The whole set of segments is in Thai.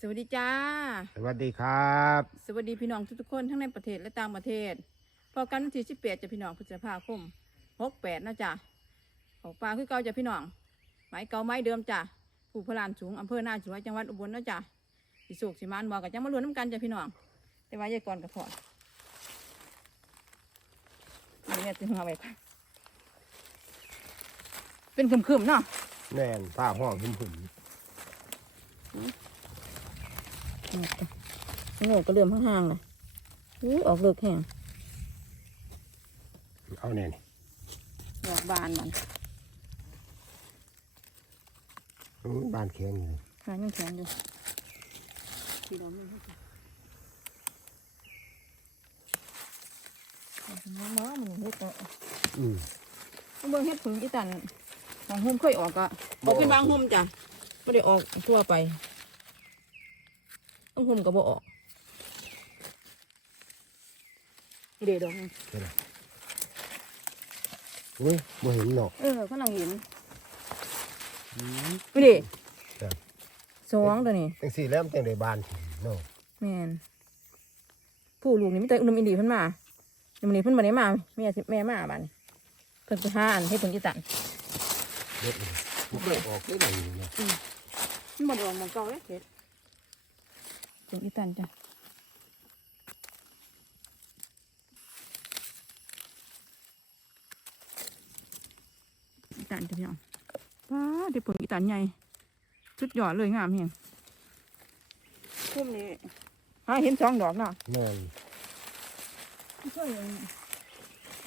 สวัสดีจ้า สวัสดีครับ สวัสดีพี่น้องทุกๆคนทั้งในประเทศและต่างประเทศ พอกันวันที่สิบแปดจะพี่น้องพฤษภาคมหกแปดนะจ้ะออกปลาคือเก่าจะพี่น้องไม้เก่าไม้เดิมจ้ะผู้พลานสูงอำเภอหน้าสวยจังหวัดอุบลนะจ้ะสิสุกสิมานบอกกับจังมาล้วนน้ำกันจ้ะพี่น้อง แต่ว่ายายก่อนกับพอดนี่แม่ตึงเอาไว้ค่ะเป็นคึมๆเนาะแน่นผ้าห้องหุ่มหุ่ มโง่ก็เลื่อมห่างๆเลยอุ้ยออกเลือกแห้งเอาแน่นี่ดอกบานมันอื้อบานแข็งอยู่ขายังแข็งอยู่สีดำนี่น้องน้องมันเฮ็ดเนาะอืมเบิ่งเฮ็ดผึ่งอีตันของหุ่มเคยออกอะออกเป็นบางหุ่มจ้ะไม่ได้ออกทั่วไป ต้องหุ่มก็บ่ออกนี่เด็ดดอกนี่อุ้ยบ่เห็นหรอกเออเขาลังเห็นอืมนี่เด็ครับสองตัวนี้จังสี่แล้วมันจังได้บานเนาะแม่นผู้ลูกนี่มีแต่อุดมอินดีเพิ่นมาเดี๋ยวมื้อนี้เพิ่นบ่ได้มาแม่สิแม่มาบัดนี้เพิ่นไปหาอันให้เพิ่นอีตันเด็ดเลยมันเคยออกได้ไหนอยู่เนาะมันบ่ได้ออกหมองเก่าเลยเฮ็ด เพิ่นอีตันจ้ะอีตันจ้ะพี่น้องป้าเดี๋ยวเพิ่นอีตันใหญ่สุดยอดเลยงามแฮงพุ่มนี้หาเห็นสองดอกเนาะแน่นไม่เคยเห็น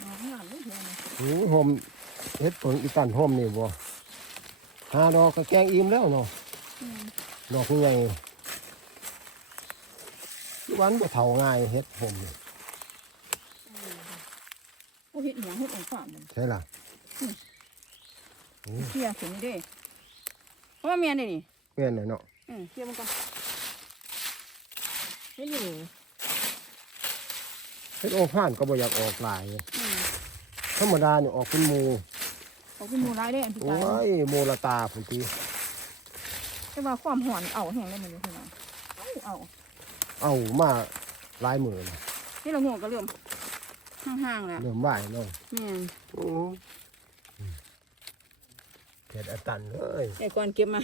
ดอกงามเลยเพิ่นน่ะอู้ห่มเฮ็ดผลอีตันห่มนี่บ่หาดอกก็แกงอิ่มแล้วเนาะอืมดอกใหญ่ ที่วันบ่เฒ่าง่ายเฮ็ดห่มนี่โอ้เห็ดหยังเห็ดองฟ้ามันใช่ล่ะเคลียร์ถึงเด้เพราะว่าเมียนี่นี่แม่นเลยเนาะอืมเคลียร์มันก่อนเฮ็ดอยู่เฮ็ดโอผ่านก็บ่อยากออกหลายอืมธรรมดานี่ออกเป็นหมู่เขาเป็นหมูร้ายได้อันที่โอ้ตายยโมละตาพุ่นติ แต่ว่าความหอนเอาแห้งได้มันอยู่ที่นั่นเอาเอา เอามาหลายมื้อแล้วนี่เราหัวก็เริ่มห่างๆแล้วเริ่มไหวเนาะแม่นโอ้เผ็ดอัตันเลยไอ้ก่อนเก็บมา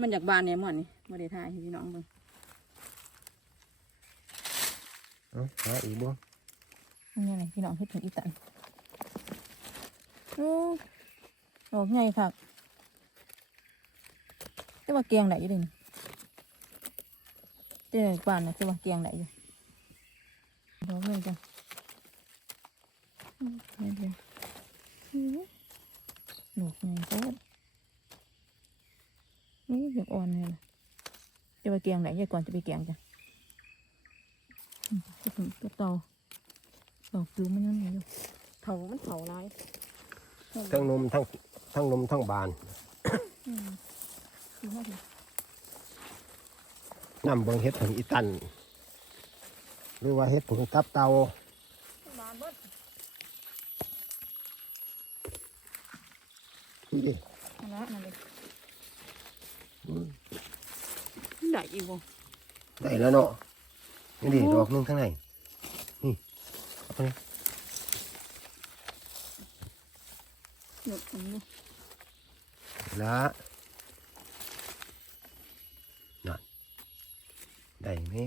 มันอยากบานเนี่ยหมอนนี่บ่ได้ทายให้พี่น้องเบิ่งเอาหาอีกบ่นี่ไงพี่น้องเฮ็ดถึงอีตันโอ้ดอกใหญ่คักแต่ว่าแกงได้อยู่ เดิแต่บ้านน่ะแต่ว่าแกงได้อยู่ดอกเลยจ้ะอืมนี่เดียวอืมดอกใหญ่โคตรนี่ดอกอ่อนเลยล่ะจะไปแกงไหนยายก่อนจะไปแกงจ้ะอืมก็ถึงตัวเตาดอกจูมันยังไงอยู่เถามันเถาร้ายทั้งนมทั้งทั้งนมทั้งบานอืมดูว่าดิ นำเบิ่งเฮ็ดผงอีตัน หรือว่าเฮ็ดผงตับเตาบานเบิดนี่ดินั่นละนั่นเลยอืมได้อีกบ่ได้แล้วเนาะนี่ดิดอกหนึงข้างในนี่เอาไปเดี๋ยวอันนี้ละนั่น ได้แม่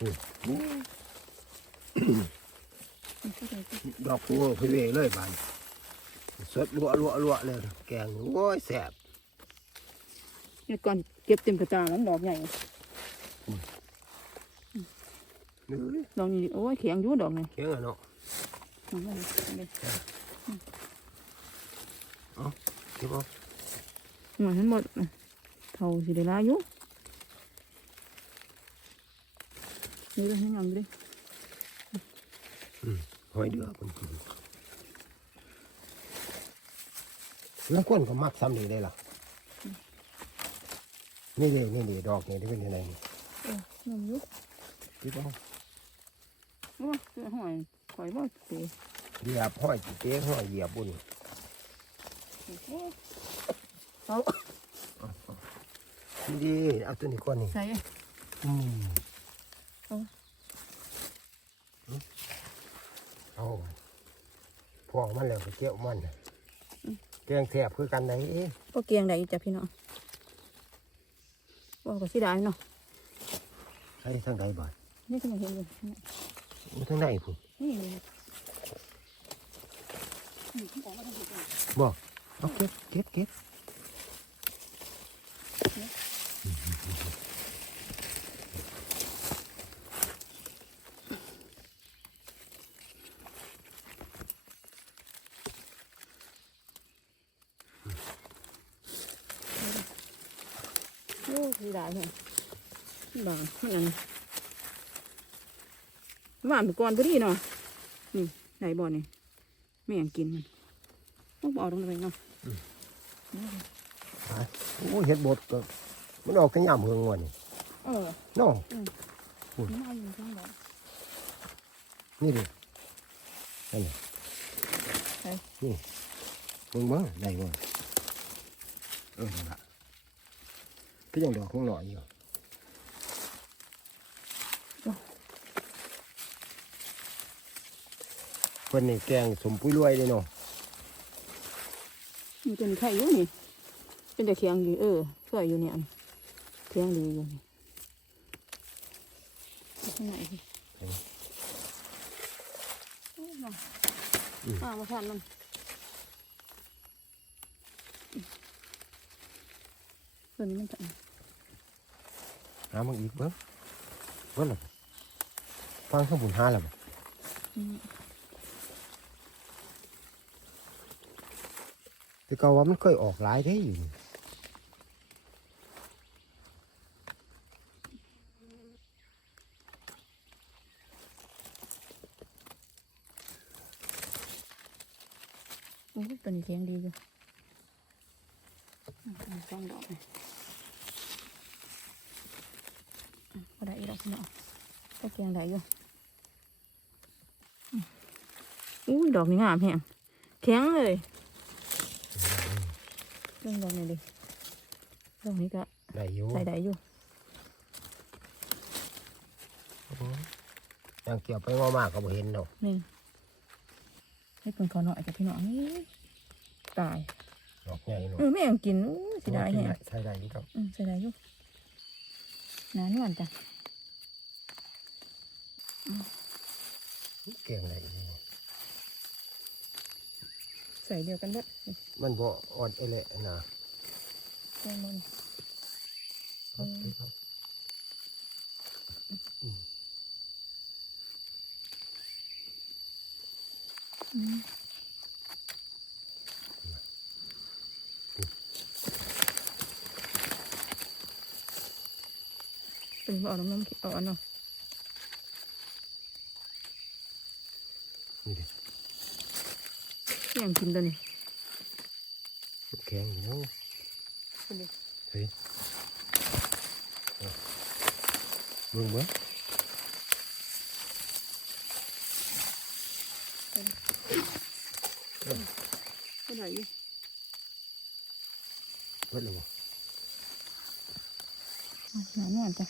อุ้ยอู้มันก็ได้ที่ดอกบัวพี่เวเลยบานสดลัวลัวลัวเลยแกงโอ้ยแสบยายก่อนเก็บเต็มกระตามันดอกใหญ่เนื้อดอกนี้โอ้ยแข็งอยู่ดอกนี่เคียงอะเนาะนั่นเลยนั่นเลยใช่ปะเหมือนทั้งหมดน่ะเท่าสิได้หลายอยู่ นี่เลยให้งามเลยหอยเดือคนกินแล้วคนก็มักซ้ำนี่ได้ล่ะนี่เลยนี่เลยดอกนี่ที่เป็นยังไงเอองามอยู่พี่ต้องโอ้ยเสื้อหอยข่อยบ่เตะเหยียบห้อยเจ๊ห้อยเหยียบบุญโอ้ยเอานี่ดีเอาตัวนี้ก่อนนี่ใส่อืม เอา เอาพวกมันแล้วก็เกี่ยวมันน่ะแกงแทบคือกันไหนเอ๊ะก็เกียงได้อยู่จ้ะพี่น้องว่าก็สิได้เนาะใช้ทางใดบ่อยนี่ก็ยังเห็นอยู่อู้ทางไหนพุ่นนี่นี่บอกเอาเก็บเก็บเก็บ โอ้สิได้เหรอบ้ามันอันหวานไปก่อนพอดีเนาะนี่ไหนบ่อนี่แม่งกินมันต้องบอกตรงไหนเนาะไปโอ้เห็ดบดก็มันออกกันยามเฮืองวันนี่เออน้องไม่เอาอยู่ข้างหลังนี่ดินั่นนี่ใช่นี่เบิ่งบ่ได้บ่เออนั่นล่ะ ก็ยังดอกของหน่อยอยู่เพิ่นนี่แกงสมปุ้ยรวยเลยเนาะมันเป็นไข่อยู่นี่ เป็นแต่เคียงอยู่เออเคยอยู่เนี่ยอันเคียงดีอยู่นี่ข้างในสิโอ้ยน้องอ่ามาทานมันตัวนี้มันจะหามาอีกเบิ่งเบิ่งล่ะฟังข้างบนหาแล้วบ่อืมแต่เก่าว่ามันเคยออกหลายเด้อยู่นี่ โอ้ยตัวนี้เคียงดีอยู่อะสองดอกเลยอะก็ได้อีกดอกพี่น้องก็เคียงได้ อยู่อืมอุ้ยดอกนี้งามแฮงแข็งเลยเรื่องดอกนี้ดิดอกนี้ก็ได้อยู่ใส่ได้อยู่ยังเกี่ยวไปงอมากก็บ่เห็นดอกนี่ให้เพิ่นเขาหน่อยกับพี่น้องนี่ตายดอกใหญ่เนาะเออแม่งกินอู้สิได้แฮงใช่ได้อยู่ดอกอืมใส่ได้อยู่หนานวลจ้ะ แกงได้อยู่ใส่เดียวกันเบิดนี่มันบ่อ่อนเอเละนะแม่มันเอาไปครับอืมอืมเป็นบ่เอาน้ำน้ำเอาอันเนาะ นี่ดิ แม่งกินตัวนี้แข็งอยู่เนาะเป็นดิเฮ้ยเอาเบิ่งเบิ่ง ก็ได้อยู่ เบิ่งเลยบ่ อะหนานวลจ้ะ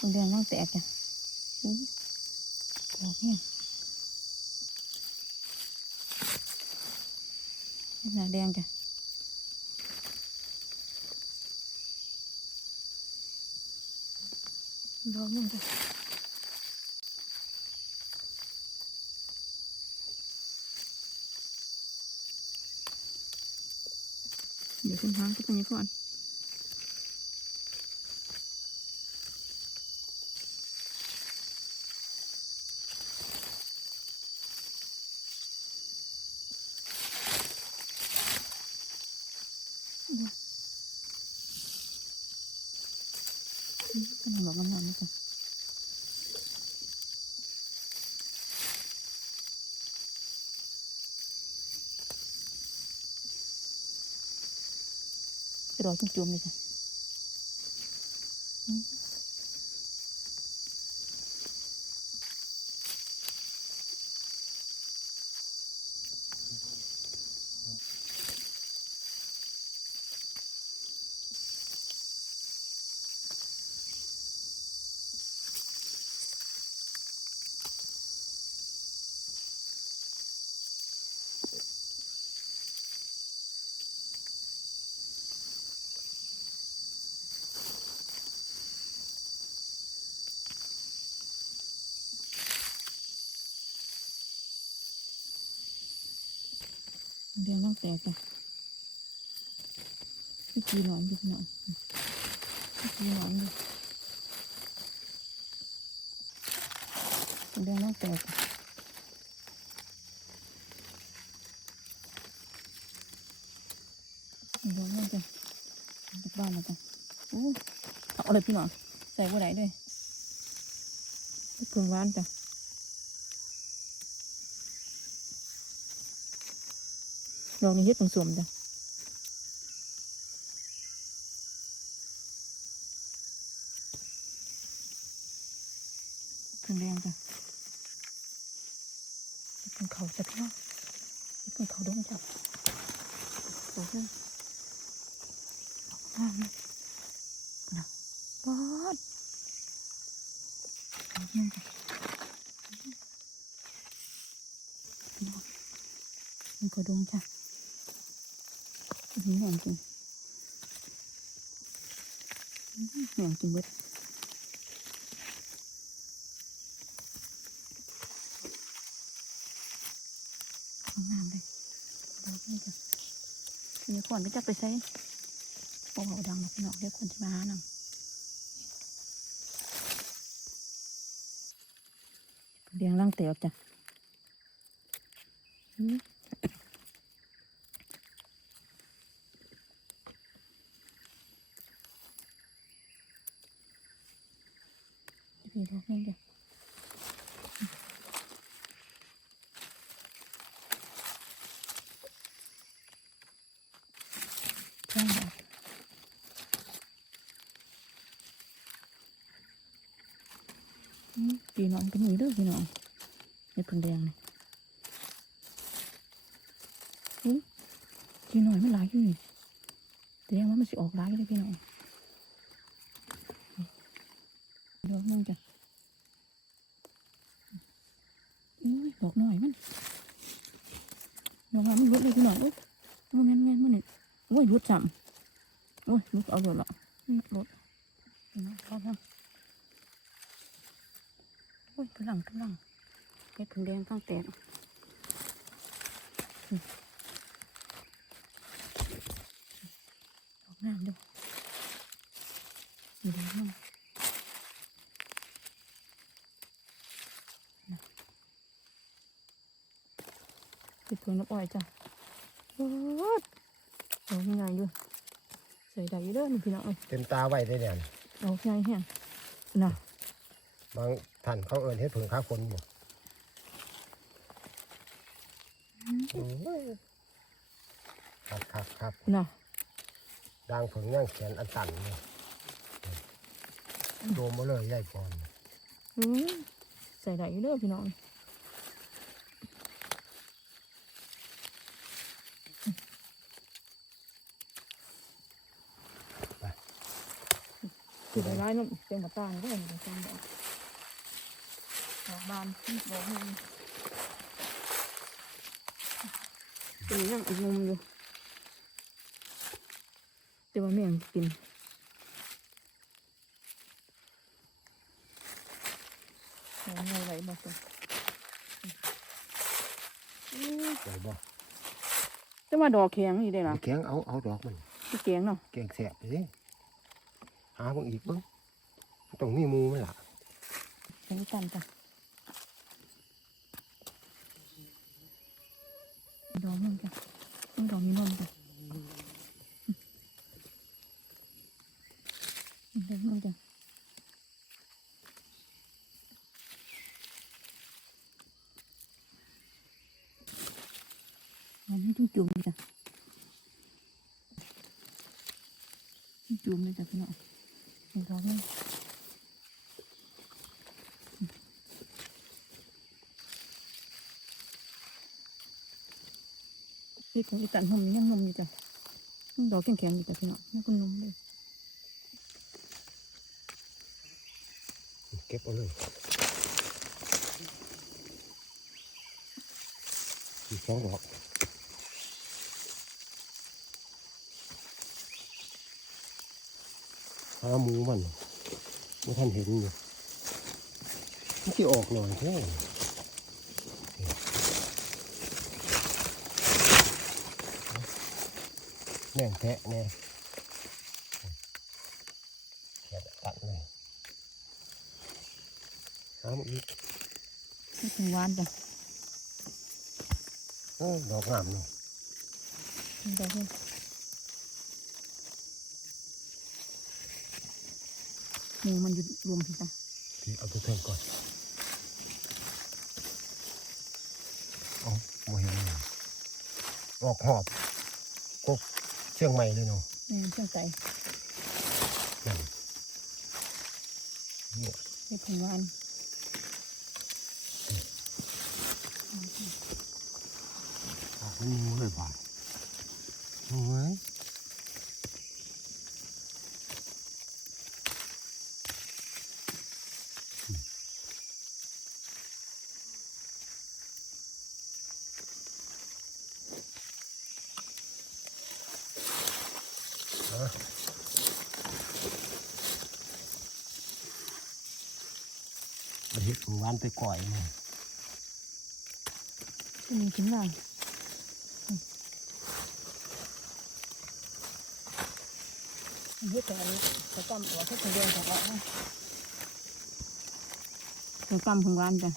ตรงเดือนต้อง แตกจ้ะอู้ดอกเนี่ยหนาแดงจ้ะดอกนึงจ้ะเดี๋ยวคุณทางก็เป็นอยังก่อน เอกนรอจุ่มๆเลยจ้ะ เรียงต้องแตกจ้ะพี่กีหนอนดิพี่นองพี่กีหนอนดิเรียงต้องแตกเดี๋ยวมันจะกบ้านแล้วจ้ะโอ้เอาเลยพี่นองใส่บัวไหนด้วยเครื่งหวานจ้ะ ดอกนี้เฮ็ดผสมจ้ะเครื่องแดงจ้ะเฮ็ดเป็นเขาจ้ะพี่น้องเป็นเขาดงจ้ะโอ้โหดอกงามนะนะบอดดอกนึงจ้ะพี่น้องเป็นเขาดงจ้ะ แหงกินแหงกินเบิดงามเลยดอกนี่จ้ะเดี๋ยวก่อนไปจับไปใส่โอ้โหดังหรอกนองเดี๋ยวคนที่มาหานำเลี้ยงร่างเตียวจ้ะ อืมพี่ดอกนึงจ้ะช่างดอกอืมพี่น้องเป็นอย่างนี้เด้อพี่น้ จำโอ้ยรุดเอาโดดละรุดพี่น้องพอแล้วโอ้ยกำลังกำลังเห็ดผึ่งแดงตั้งแต่อืมดอกงามเด้วยดอกงามติดเพื่อนน้ำอ้อยจ้ะ โอ้ยโอ้ยง่ายอยู่ใส่ได้อยู่เด้อนี่พี่น้องเอ้ยเต็มตาไว้ได้เนี่ยเอาง่ายแห้งน่ะบางท่านเขาเอิ้นเฮ็ดผึ่งค้าคนบ่โอ้ยครับครับครับน่ะดังผึ่งย่างแขนอันตันเลยโดมมาเลยใหญ่ก่อนอืมใส่ได้อยู่เด้อพี่น้อง ติดอะไรนั่นเป็นกระต่างก็เป็นกระต่างดอกดอกบานดอกนึงเป็นยังอีกมุมอยู่แต่ว่าแม่งกินโอ้ยไหลมาสิใหญ่บ่จะมาดอกแข็งอีกได้ล่ะแข็งเอาเอาดอกมันที่แกงเนาะแกงแสบไปสิ หาเบิ่งอีกเบิ่งต้องมีหมูไหมล่ะแข็งตันจ้ะดอกนึงจ้ะต้องดอกมีนมจ้ะดอกนึงจ้ะอันนี้จุ่มจ้ะจุ่มเลยจ้ะพี่น้อง นี่ดอกนี่นี่ของอีตันหอมนี่ยังนมอยู่จ้ะดอกแข็งๆอยู่จ้ะพี่น้องนี่คุณนมเลยเก็บเอาเลยอีกสองดอกาหมูมันไม่ท่านเห็นอยู่มันจะออกหน่อยแค่แม่งแทะแน่แค่ตัดเลยหาหมูอีกนี่เป็นหวานจ้ะโอ้ดอกงามเนาะนี่ดอกนี่ หมูมันอยู่รวมพี่จ้ะที่เอาตัวเทิงก่อนเอาโมเห็นเลยออกหอบกกเชียงใหม่เลยเนาะนี่เครื่องใส่นั่นนี่นี่เป็นหวานออกเป็นงูเลยผ่านโอ้ย ห็ดหมูหวานไปก่อยมาก็มีขึ้นมาอันนี้แต่อันนี้จะกำหัวแค่คนเดียวแต่ละนะจะกำของหวานจ้ะ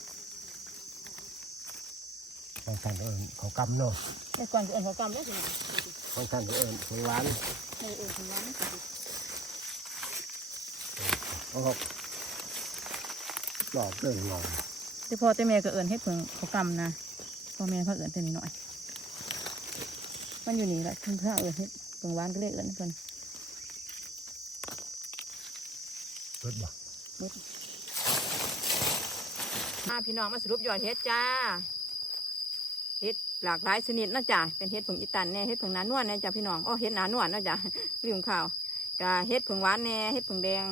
บางท่านก็เอิญเขากำเนาะแต่ก่อนจะเอ็นเขากำแล้วสิบางท่านก็เอิญหมูหวานในเอ็นของหวานนี่สิเขา ก็หลอบเลยหน่อยแต่พอแต่แม่ก็เอินให้เพิ่งเขากำนะพ่อแม่เขาเอินแต่นิดหน่อย มันอยู่นี่แหละคุณพระเอินให้เพิ่งหวานก็เลยเอินให้เพิ่นเปิดบ่มาพี่น้องมาสรุปยอดเฮ็ดจ้าเฮ็ดหลากหลายชนิดเนาะจ้ะเป็นเฮ็ดผงอีตันแน่เฮ็ดผงหนานวลแน่จ้ะพี่น้องอ้อเฮ็ดหนานวลเนาะจ้ะลืมข่าวกะเฮ็ดผงหวานแน่เฮ็ดผงแดง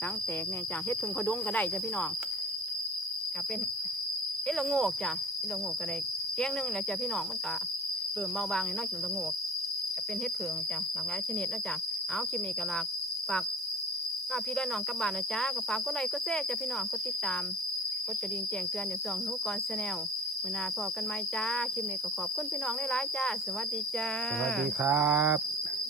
หลังแตกแน่จ้ะเฮ็ดผงขาวดงก็ได้จ้ะพี่น้อง กะเป็นเฮ็ดละโงกจ้ะเฮ็ดละโงกก็ได้แกงนึงแล้วจ้ะพี่น้องมันกะเริ่มเบาบางเลยเนาะจ้ะละโงกก็เป็นเฮ็ดเผืองจ้ะหลากหลายชนิดนะจ้ะเอาคลิปนี้ก็ลากฝากลาพี่และน้องกับบ้านนะจ้าก็ฝากกดไลค์กดแชร์จ้ะพี่น้องกดติดตามกดกระดิ่งแจ้งเตือนอย่างสองนูก่อนแนลมื่อนาพอกันไหมจ้าคลิปนี้ก็ขอบคุณพี่น้องได้หลายๆจ้า สวัสดีจ้า สวัสดีครับ